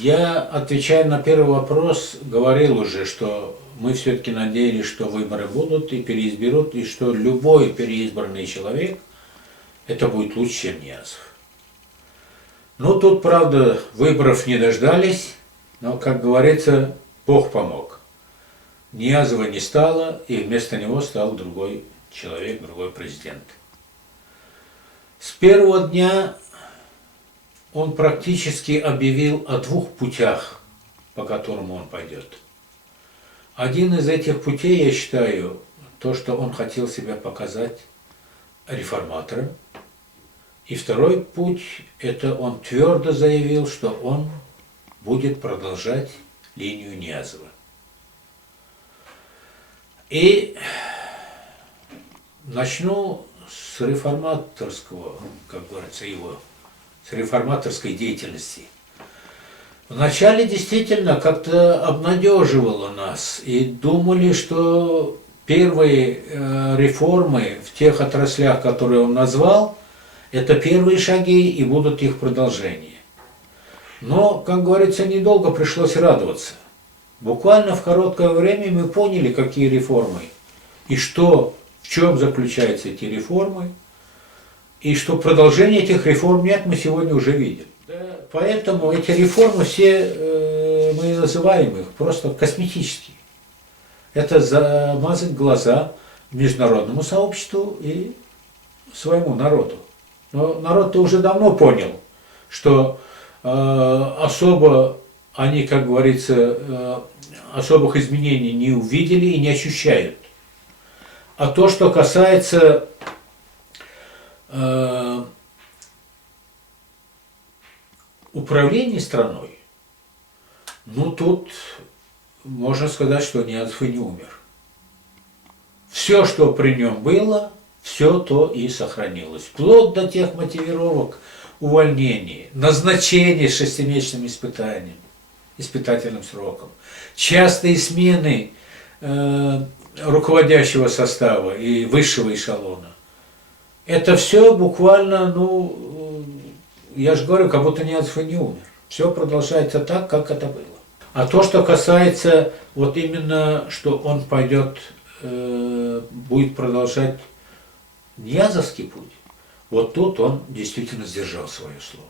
Я, отвечая на первый вопрос, говорил уже, что мы все-таки надеялись, что выборы будут и переизберут, и что любой переизбранный человек, это будет лучше, чем Ниязов. Ну, тут, правда, выборов не дождались, но, как говорится, Бог помог. Ниязова не стало, и вместо него стал другой человек, другой президент. С первого дня он практически объявил о двух путях, по которым он пойдет. Один из этих путей, я считаю, то, что он хотел себя показать реформатором. И второй путь, это он твердо заявил, что он будет продолжать линию Ниязова. И начну с реформаторского, как говорится, с реформаторской деятельности. Вначале действительно как-то обнадеживало нас, и думали, что первые реформы в тех отраслях, которые он назвал, это первые шаги и будут их продолжения. Но, как говорится, недолго пришлось радоваться. Буквально в короткое время мы поняли, какие реформы, и что, в чем заключаются эти реформы, и что продолжения этих реформ нет, мы сегодня уже видим. Поэтому эти реформы все, мы называем их просто косметические. Это замазать глаза международному сообществу и своему народу. Но народ-то уже давно понял, что особо они, как говорится, особых изменений не увидели и не ощущают. А то, что касается управления страной, ну тут можно сказать, что Ниязов и не умер. Все, что при нем было, все то и сохранилось. Вплоть до тех мотивировок увольнений, назначений с 6-месячным испытательным сроком, частые смены руководящего состава и высшего эшелона. Это все буквально, ну, я же говорю, как будто Ниязов и не умер. Все продолжается так, как это было. А то, что касается вот именно, что он пойдет, будет продолжать Ниязовский путь, вот тут он действительно сдержал свое слово.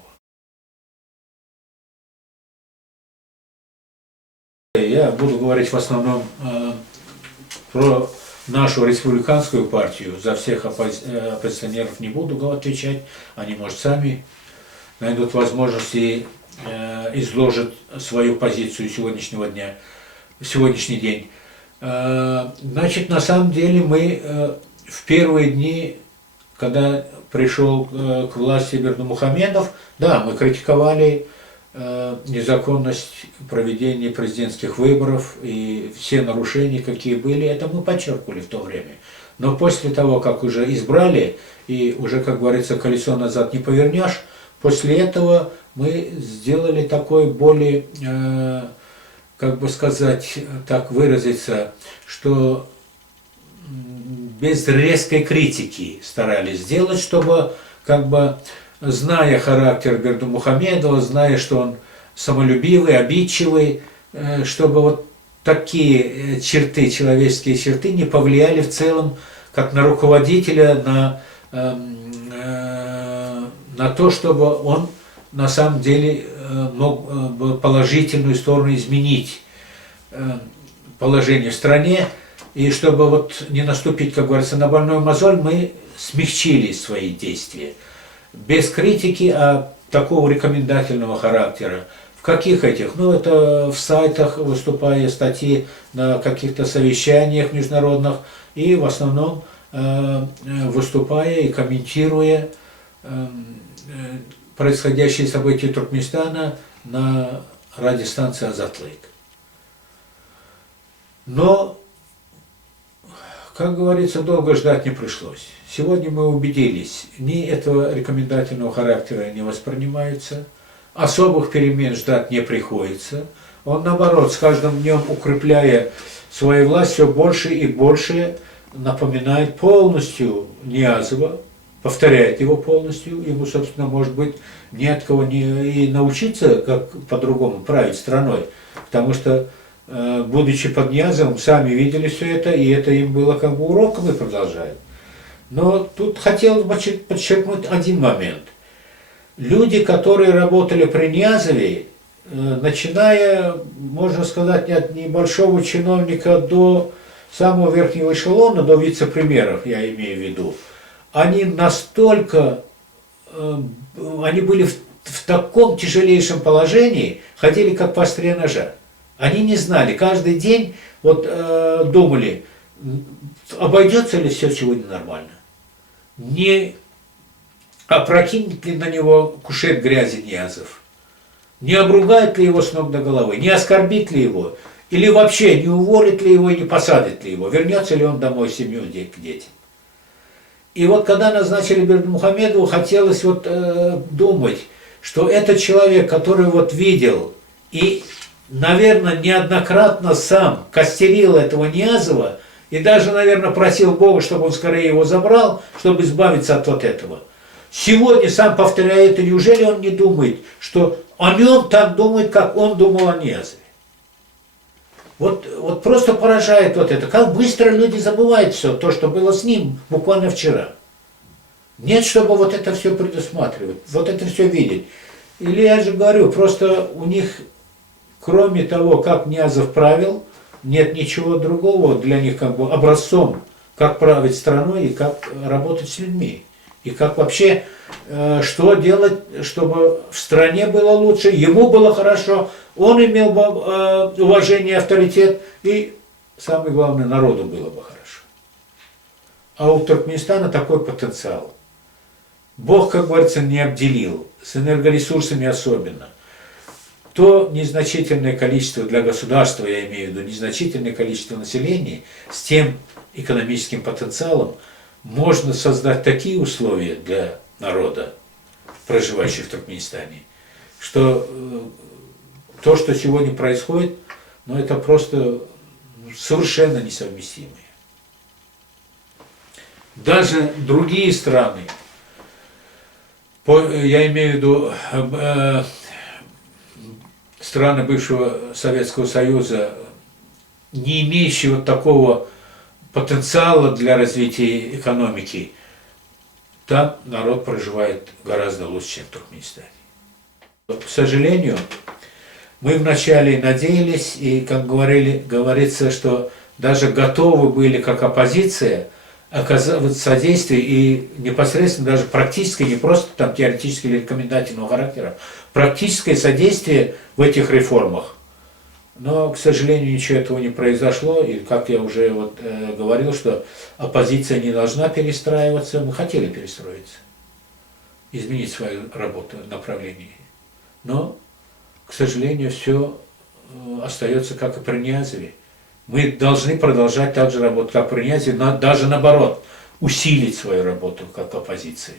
Я буду говорить в основном про нашу республиканскую партию, за всех оппозиционеров не буду отвечать, они, может, сами найдут возможности и изложат свою позицию сегодняшнего дня, в сегодняшний день. Значит, на самом деле мы в первые дни, когда пришел к власти Бердымухамедов, да, мы критиковали незаконность проведения президентских выборов и все нарушения, какие были, это мы подчеркивали в то время. Но после того, как уже избрали, и уже, как говорится, колесо назад не повернешь, после этого мы сделали такой более, как бы сказать, так выразиться, что без резкой критики старались сделать, чтобы, как бы, зная характер Бердымухамедова, зная, что он самолюбивый, обидчивый, чтобы вот такие черты, человеческие черты не повлияли в целом, как на руководителя, на то, чтобы он на самом деле мог бы положительную сторону изменить положение в стране, и чтобы вот не наступить, как говорится, на больную мозоль, мы смягчили свои действия. Без критики, а такого рекомендательного характера. В каких этих? Ну, это в сайтах, выступая, статьи на каких-то совещаниях международных, и в основном выступая и комментируя происходящие события Туркменистана на радиостанции «Азатлык». Но, как говорится, долго ждать не пришлось. Сегодня мы убедились, ни этого рекомендательного характера не воспринимается, особых перемен ждать не приходится. Он, наоборот, с каждым днем, укрепляя свою власть, все больше и больше напоминает полностью Ниязова, повторяет его полностью, ему, собственно, может быть, ни от кого не и научиться, как по-другому править страной, потому что, будучи под Ниязовым, сами видели все это, и это им было как бы уроком и продолжают. Но тут хотелось бы подчеркнуть один момент. Люди, которые работали при Ниязове, начиная, можно сказать, от небольшого чиновника до самого верхнего эшелона, до вице-премьеров, я имею в виду, они настолько, они были в таком тяжелейшем положении, ходили как по острие ножа. Они не знали, каждый день вот думали, обойдется ли все сегодня нормально, не опрокинет ли на него кушет грязи Ниязов, не обругает ли его с ног до головы, не оскорбит ли его, или вообще не уволит ли его и не посадит ли его, вернется ли он домой в семью к детям. И вот когда назначили Бердымухамедову, хотелось вот думать, что этот человек, который вот видел и, наверное, неоднократно сам костерил этого Ниязова и даже, наверное, просил Бога, чтобы он скорее его забрал, чтобы избавиться от вот этого. Сегодня сам повторяет, и неужели он не думает, что о нем так думает, как он думал о Ниязове? Вот просто поражает вот это, как быстро люди забывают все, то, что было с ним буквально вчера. Нет, чтобы вот это все предусматривать, вот это все видеть. Или я же говорю, просто у них, кроме того, как Ниязов правил, нет ничего другого для них как бы образцом, как править страной и как работать с людьми. И как вообще, что делать, чтобы в стране было лучше, ему было хорошо, он имел бы уважение, авторитет, и, самое главное, народу было бы хорошо. А у Туркменистана такой потенциал. Бог, как говорится, не обделил, с энергоресурсами особенно. То незначительное количество для государства, я имею в виду, незначительное количество населения, с тем экономическим потенциалом, можно создать такие условия для народа, проживающих в Туркменистане, что то, что сегодня происходит, ну, это просто совершенно несовместимые. Даже другие страны, я имею в виду страны бывшего Советского Союза, не имеющие вот такого потенциала для развития экономики, там народ проживает гораздо лучше, чем в Туркменистане. К сожалению, мы вначале надеялись, и, как говорится, что даже готовы были, как оппозиция, оказывать содействие и непосредственно даже практическое, не просто там теоретическое или рекомендательного характера, практическое содействие в этих реформах. Но, к сожалению, ничего этого не произошло, и, как я уже вот, говорил, что оппозиция не должна перестраиваться, мы хотели перестроиться, изменить свою работу, направление. Но, к сожалению, все остается, как и при Ниязове. Мы должны продолжать так же работать, как при Ниязове, даже наоборот, усилить свою работу, как оппозиция.